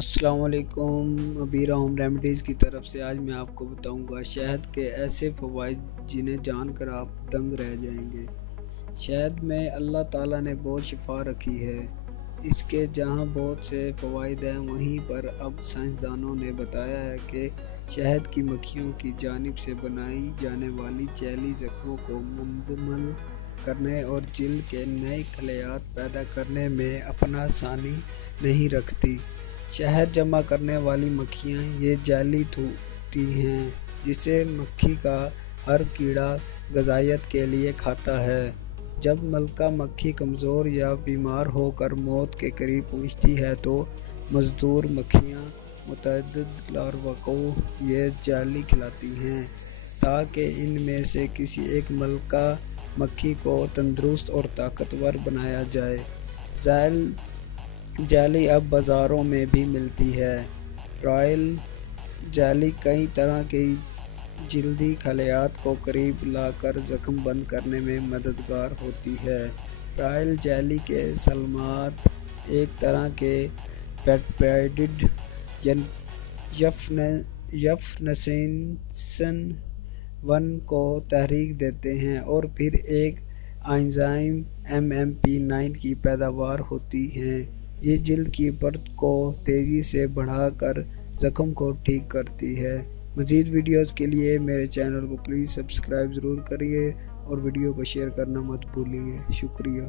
السلام علیکم، ابیرہ home remedies کی طرف سے آج میں آپ کو بتاؤں گا شہد کے ایسے فوائد جنہیں جان کر آپ دنگ رہ جائیں گے۔ شہد میں اللہ تعالیٰ نے بہت شفا رکھی ہے۔ اس کے جہاں بہت سے فوائد ہیں، وہیں پر اب سائنسدانوں نے بتایا ہے کہ شہد کی مکھیوں کی جانب سے بنائی جانے والی جیلی زخموں کو منجمد کرنے اور جلد کے نئے خلیات پیدا کرنے میں اپنا ثانی نہیں رکھتی۔ شہد جمع کرنے والی مکھیاں یہ جیلی تھوکتی ہیں جسے مکھی کا ہر کیڑا غذائیت کے لیے کھاتا ہے۔ جب ملکہ مکھی کمزور یا بیمار ہو کر موت کے قریب پہنچتی ہے تو مزدور مکھیاں متعدد لاروا کو یہ جیلی کھلاتی ہیں تاکہ ان میں سے کسی ایک ملکہ مکھی کو تندرست اور طاقتور بنایا جائے۔ ذیل جیلی اب بازاروں میں بھی ملتی ہے۔ رائل جیلی کئی طرح کی جلدی خلیات کو قریب لا کر زخم بند کرنے میں مددگار ہوتی ہے۔ رائل جیلی کے سلمات ایک طرح کے پیپٹائڈ یفنسین 1 کو تحریک دیتے ہیں اور پھر ایک انزائم MMP9 کی پیداوار ہوتی ہے۔ یہ جلد کی پرت کو تیزی سے بڑھا کر زخم کو ٹھیک کرتی ہے۔ مزید ویڈیوز کے لیے میرے چینل کو پلیز سبسکرائب ضرور کریے اور ویڈیو کو شیئر کرنا مت بھولیے۔ شکریہ۔